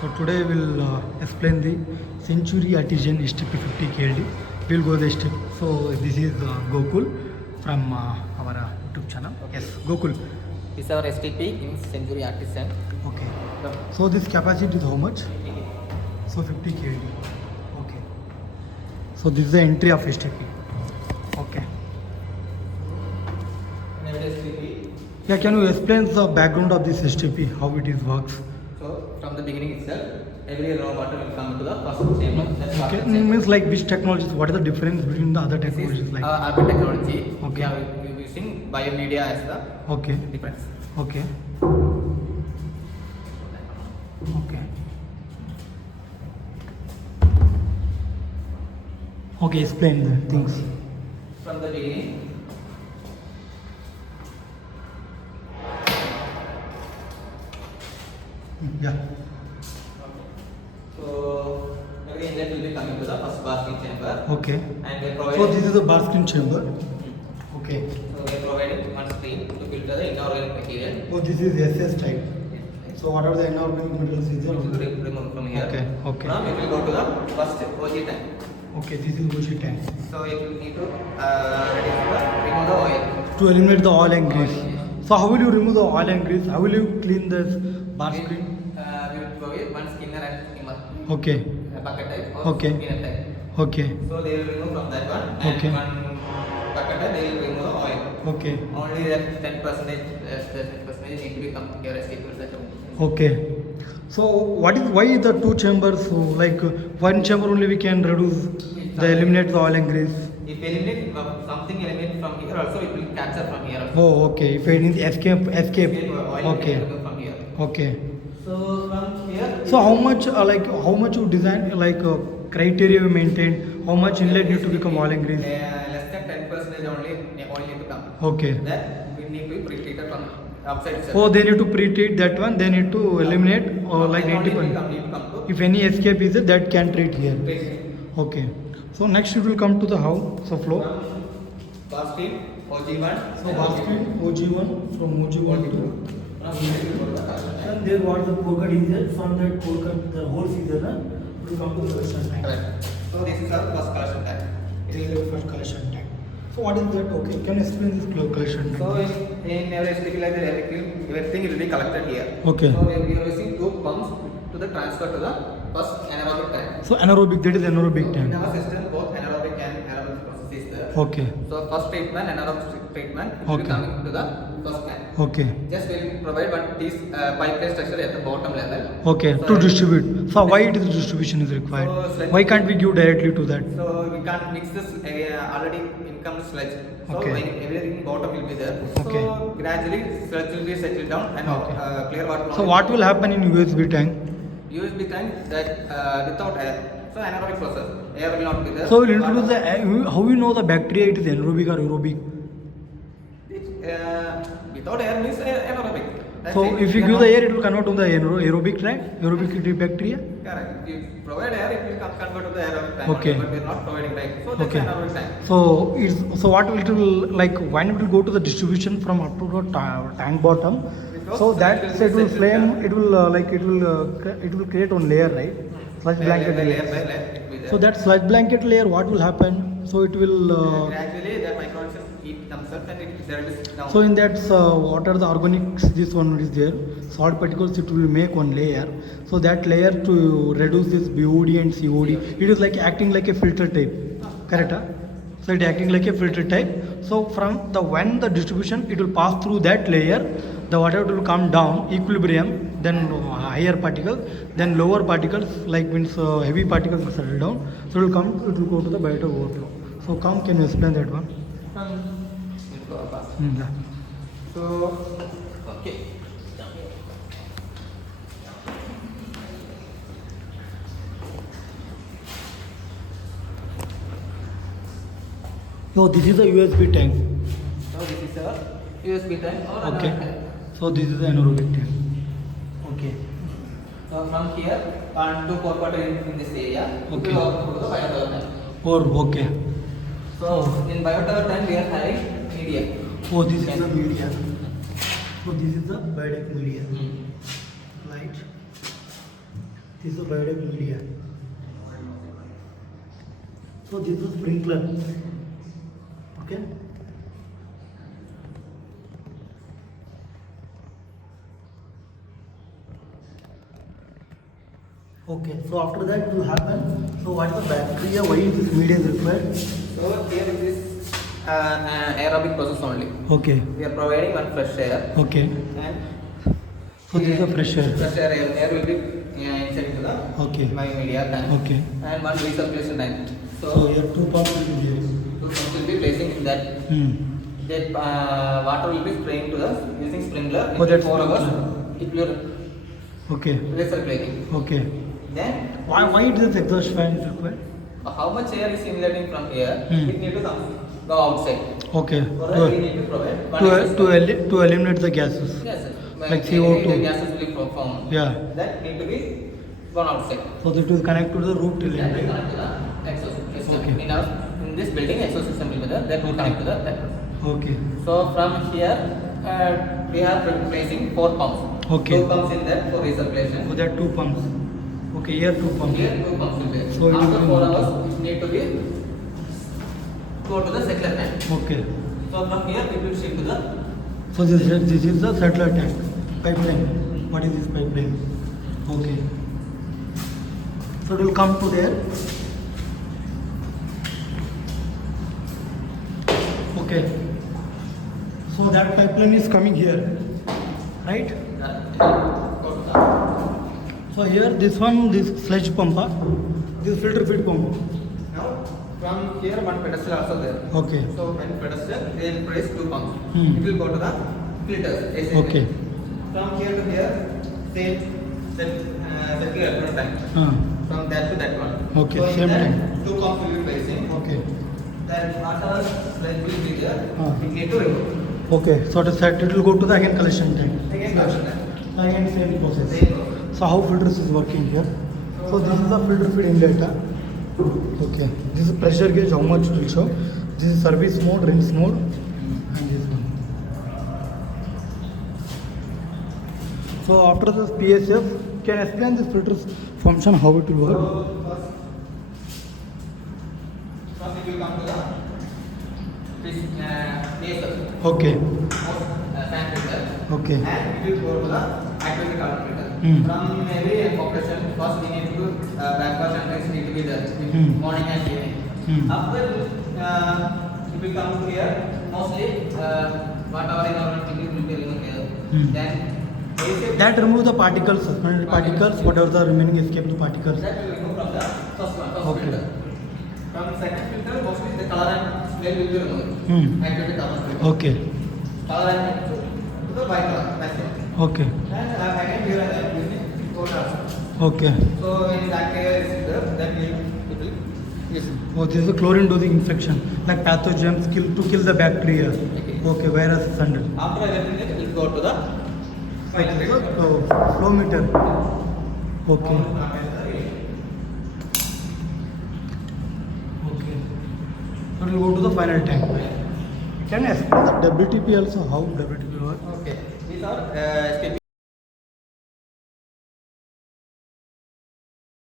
So today we'll explain the Century Artisan STP 50 KLD. We'll go the step. So this is Gokul from our YouTube channel. Okay. Yes, Gokul. This is our STP in Century Artisan. Okay. So this capacity is how much? So 50 KLD. Okay. So this is the entry of STP. Okay. Another STP. Yeah, can you explain the background of this STP, how it is works? So from the beginning itself, every raw water will come to the first chamber. That's Okay, carbon chamber. means like which technologies, what is the difference between the other This technologies is like? urban technology. Okay. We are using biomedia as the Okay, difference. okay, okay. Okay, explain the things. From the beginning, Yeah, so every inlet will be coming to the first basking chamber. okay. And we are So providing. this is a bar screen chamber. Okay. So we are providing one stream to filter the inorganic material. Oh, this is SS type. So what are the inorganic materials is there? Which is removed from here. Okay, okay. Now it will go to the first OG tank. Okay, this is Gucci tank. So it will need to remove the oil. To eliminate the oil and grease. Oil, yes. So how will you remove the oil and grease? How will you clean this bar screen? We will provide one skinner and skimmer, Okay, a bucket type or Okay. skinner type. okay, So they will remove from that one and Okay. one bucket type they will remove the oil. okay, Only that 10% need to be come here as equal to that. okay. So why the two chambers? So like one chamber only we can reduce the eliminate the oil and grease. If eliminate something eliminate from here also it will capture from here also. Oh, okay. If it is escape. Oil Okay, will come from here. okay. So from here. So how much you design criteria you maintain? How much inlet need to become oil and grease? Less than 10% only oil need to come. Okay. That we need to be pre-treated from outside itself. Oh, they need to pre-treat that one. They need to eliminate or like Then only 90%. need to come to If any escape is there, that can treat here. basic. Okay. So next it will come to the how? So flow. Basket, OG1. So basket OG1 from OG1 to and there what the pocket is there from that pocket the holes is there it will come to the collection tank. Correct. So this is our first collection tank. This is the first collection tank. So what is that? Okay, can you explain this collection tank? So in every STP like that, everything will be collected here. Okay. So we are using two pumps to the transfer to the first anaerobic tank. So anaerobic, that is anaerobic In tank. our system, both anaerobic and aerobic process is there. Okay. So first treatment, anaerobic treatment will be Okay. coming to the first tank. Okay. Just we will provide one pipeline structure at the bottom level. Okay. So To distribute. So why it is distribution is required? So, Why can't we give directly to that? So we can't mix this already income sludge. So Okay. everything bottom will be there. Okay. So gradually sludge will be settled down and Okay. clear water. So what will happen in USB tank? USB tank that without air. So anaerobic process. Air will not be there. So we'll introduce the how we know the bacteria it is anaerobic or aerobic? Without air means anaerobic. That's So it. if you We give are the not- air, it will convert to the aerobic tank, aerobic bacteria. Correct. If you provide air, it will convert to the aerobic tank. Okay. only, But we are not providing right. So that's Okay. anaerobic tank. So what will it will like when it will go to the distribution from up to the tank bottom. Because So that it will so it will settle flame. down. It will create one layer, right? Sludge blanket Layer layer. by layer, it will be there. So that sludge blanket layer, what will happen? So it will. Gradually, the microorganisms heat comes up and there is down. So in that what are the organics? This one is there. Salt particles. It will make one layer. So that layer to reduce this BOD and COD. It is like acting like a filter type. Correct? Huh? So it acting like a filter type. So from the when the distribution it will pass through that layer, the water will come down equilibrium, then higher particles, then lower particles like means heavy particles will settle down. So it will go to the biotic overflow. So can you explain that one? Yeah. So, okay. So this is a USB tank. So this is a USB tank or Okay. another tank. So this is the anaerobic tank. Okay. So from here, two core water in this area. Okay. We will go to the biotower tank. Or okay. So in biotower tank, we are having media. Oh, this is the media. So this is the biotic media. Light. This is a biodec media. So this is sprinkler. Okay. Okay. So after that will happen. So what is the bacteria? Why is this media is required? So here it is aerobic process only. Okay. We are providing one fresh air Okay. and So this is a fresh air. fresh air will be inside to the Okay. biomedia tank. Okay. And one recirculation tank. So So here 2 pumps will be there. two pumps will be placing in that. Hmm. That water will be spraying to us using sprinkler. Oh, In that's 4 hours, sprinkler. it will Okay. recirculating. Okay. Then Why this exhaust fan is required? how much air is inletting from here? Hmm. It need to go outside. Okay. For that we need to provide one exhaust fan. To eliminate the gases. Yes, sir. Like When CO2. the gases will be formed. Yeah. That need to be gone outside. So that will connect to the root till That will end. connect to the exhaust system. Okay. In this building, exhaust system will be there. That will Okay. connect to the that. Okay. So from here, we are placing 4 pumps. Okay. 2 pumps in that for recirculation. So there are 2 pumps. Okay, here 2 pumps. Here 2 pumps will be there. So it After will be 4 okay. hours, it need to be go to the settler tank. Okay. So from here, it will shift to the So this is the settler tank pipeline. What is this pipeline? Okay. So it will come to there. Okay. So that pipeline is coming here, right? go to the. So here this one, this sludge pump, this filter feed pump. Now from here one pedestal also there. Okay. So when pedestal, they will place 2 pumps. Hmm. It will go to the filters. AC Okay. filter. From here to here, same circular effluent tank. From that to that one. Okay, So in same that, tank. 2 pumps will be placing. Okay. Then water sludge will be there. Ah. It need to remove. Okay. So it will go to the again collection tank. Again collection tank. Again same process. Same process. So how filters is working here? So this is the filter feed inlet. Okay. This is pressure gauge, how much it will show. This is service mode, rinse mode, and this one. So after this PSF, can you explain this filter's function, how it will work? First it will come to the this PSF. Okay. Fan filter. Okay. And it will go to the activity carbon filter. Hmm. From every population, first we need to backwash and next need to be there Hmm. morning and evening. Hmm. After it will come to here, mostly whatever environment will be removed here. Hmm. Then basic That remove the particles, suspended particles, whatever the remaining escape the particles. that will remove from the first one, first Okay. filter. From second filter, mostly the color and smell will be removed. Hmm. Activity carbon filter. Okay. Color and to the white color. That's it. Okay. And again here I am using water. Okay. So when bacteria is there, then it will yes. Oh, this is a chlorine dosing infection, like pathogens to kill the bacteria. Okay. Okay, virus is under. After everything, it will go to the final filter. Flow meter. Okay. Okay. So it will go to the final tank. Can you explain the WTP also, how WTP works? Okay. These are step